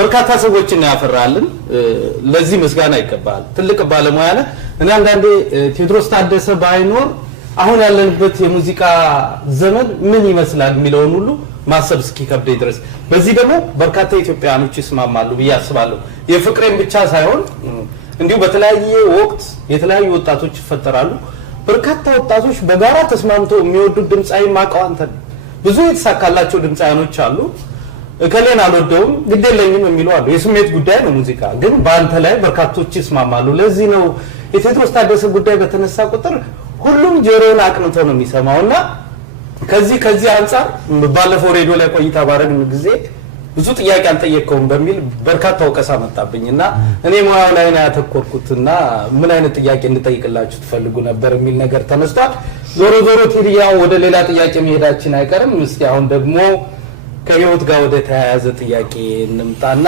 በርካታ ሰዎችን ያፈራልን ለዚህ ምስጋና ይገባል ትልቅ ባለሙያ ነህ እኔ አንዳንዴ ቴዎድሮስ ታደሰ ባይኖር አሁን ያለንበት የሙዚቃ ዘመን ምን ይመስላል የሚለውን ሁሉ ማሰብ እስኪከብደኝ ድረስ በዚህ ደግሞ በርካታ ኢትዮጵያኖች ይስማማሉ በያስባለሁ የፍቅሬን ብቻ ሳይሆን እንዲሁ በተለያየ ወቅት የተለያዩ ወጣቶች ይፈጠራሉ በርካታ ወጣቶች በጋራ ተስማምተው የሚወዱት ድምጻይ ማቀዋንተ ብዙ የተሳካላቸው ድምጻያኖች አሉ እከሌን አልወደውም ግዴለኝም የሚሉ አሉ የስሜት ጉዳይ ነው ሙዚቃ ግን ባንተ ላይ በርካቶች ይስማማሉ ለዚህ ነው የቴዎድሮስ ታደሰ ጉዳይ በተነሳ ቁጥር ሁሉም ጆሮውን አቅንቶ ነው የሚሰማውና ከዚህ አንፃር ባለፈው ሬዲዮ ላይ ቆይታ ባረግን ጊዜ ብዙ ጥያቄ አልጠየቀውም በሚል በርካታ ወቀሳ መጣብኝና እኔ ሙያው ላይ ነው ያተኮርኩትና ምን አይነት ጥያቄ እንጠይቅላችሁ ትፈልጉ ነበር የሚል ነገር ተነስቷል ዞሮ ቴዲያው ወደ ሌላ ጥያቄ መሄዳችን አይቀርም እስቲ አሁን ደግሞ ከህይወት ጋር ወደ ተያያዘ ጥያቄ እንምጣና